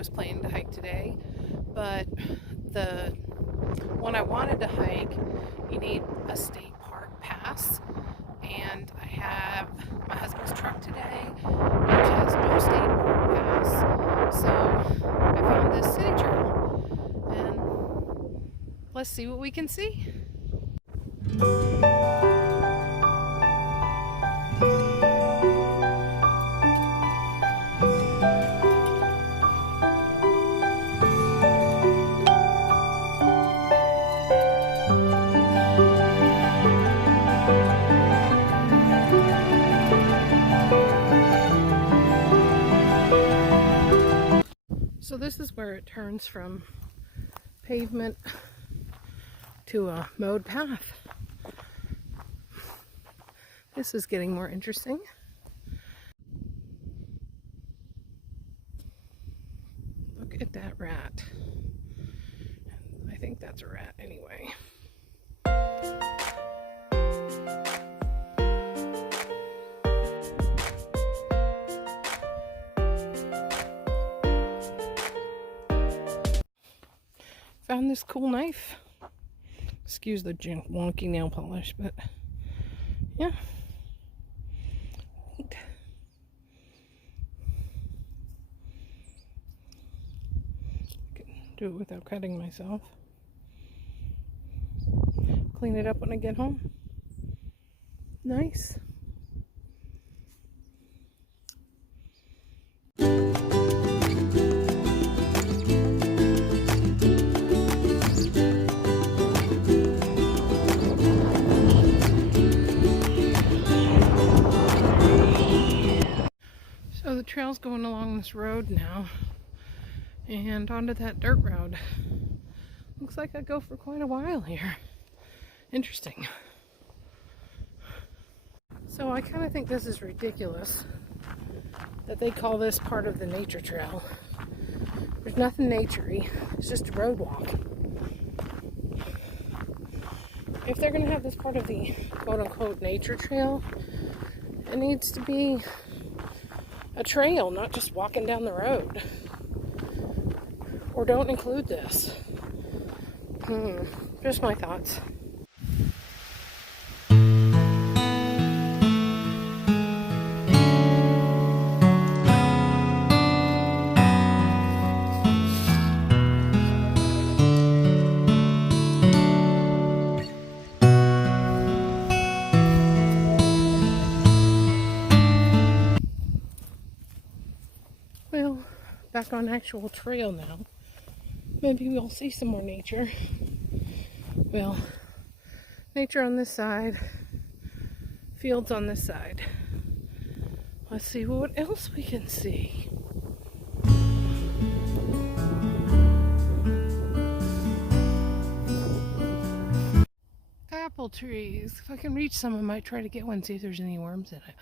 was planning to hike today, but the one I wanted to hike, you need a state park pass, and I have my husband's truck today, which has no state park pass, so I found this city trail, and let's see what we can see. So this is where it turns from pavement to a mowed path. This is getting more interesting. Look at that rat. I think that's a rat anyway. Found this cool knife. Excuse the wonky nail polish, but yeah. Neat. I can do it without cutting myself. Clean it up when I get home. Nice. So the trail's going along this road now and onto that dirt road. Looks like I go for quite a while here. Interesting. So I kind of think this is ridiculous that they call this part of the nature trail. There's nothing naturey, it's just a road walk. If they're going to have this part of the quote-unquote nature trail, it needs to be a trail, not just walking down the road. Or don't include this. Just my thoughts. Well, back on actual trail now. Maybe we'll see some more nature. Well, nature on this side, fields on this side. Let's see what else we can see. Apple trees. If I can reach some, I might try to get one, see if there's any worms in it.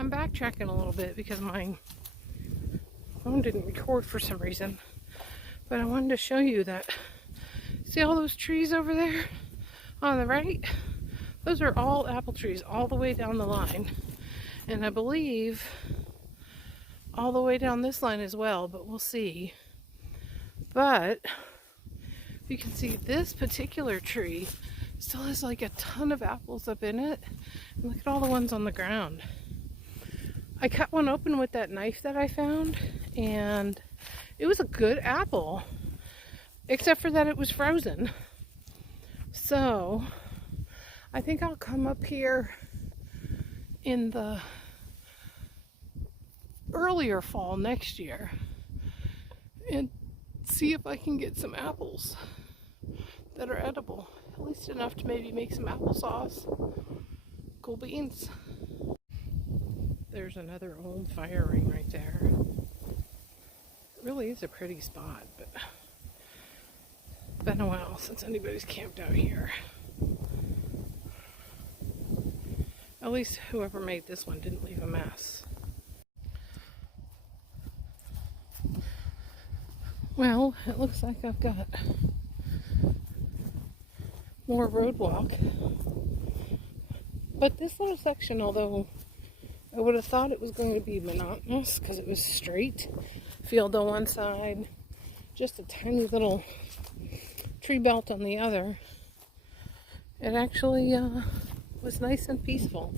I'm backtracking a little bit because my phone didn't record for some reason, but I wanted to show you that. See all those trees over there on the right? Those are all apple trees all the way down the line, and I believe all the way down this line as well, but we'll see. But you can see this particular tree still has like a ton of apples up in it. And look at all the ones on the ground. I cut one open with that knife that I found, and it was a good apple, except for that it was frozen. So I think I'll come up here in the earlier fall next year and see if I can get some apples that are edible, at least enough to maybe make some applesauce. Cool beans. There's another old fire ring right there. It really is a pretty spot, but it's been a while since anybody's camped out here. At least whoever made this one didn't leave a mess. Well, it looks like I've got more road walk But this little section, although I would have thought it was going to be monotonous because it was straight field on one side, just a tiny little tree belt on the other, it actually was nice and peaceful.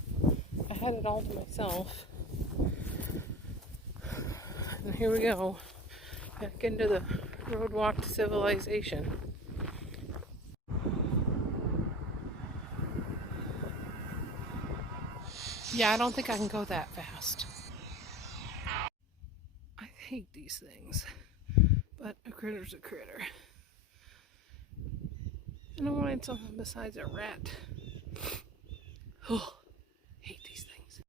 I had it all to myself. And here we go, back into the road walk to civilization. Yeah, I don't think I can go that fast. I hate these things, but a critter's a critter. I don't want something besides a rat. Oh, hate these things.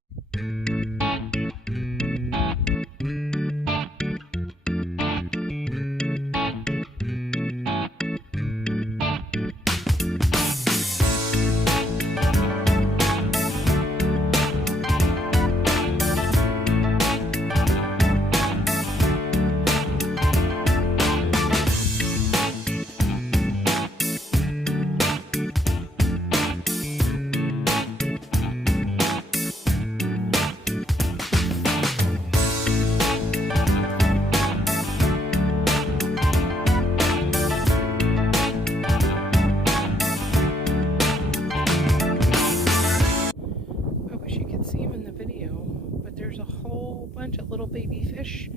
I wish you could see them in the video, but there's a whole bunch of little baby fish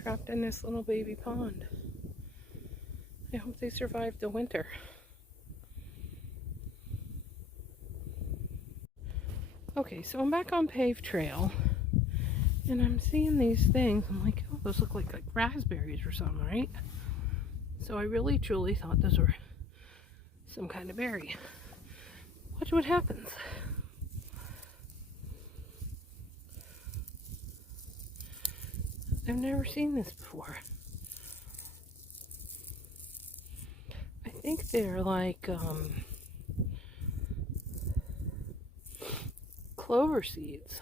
trapped in this little baby pond. I hope they survive the winter. Okay, so I'm back on paved trail, and I'm seeing these things. I'm like, oh, those look like raspberries or something, right? So I really truly thought those were some kind of berry. Watch what happens. I've never seen this before. I think they're like clover seeds.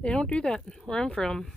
They don't do that where I'm from.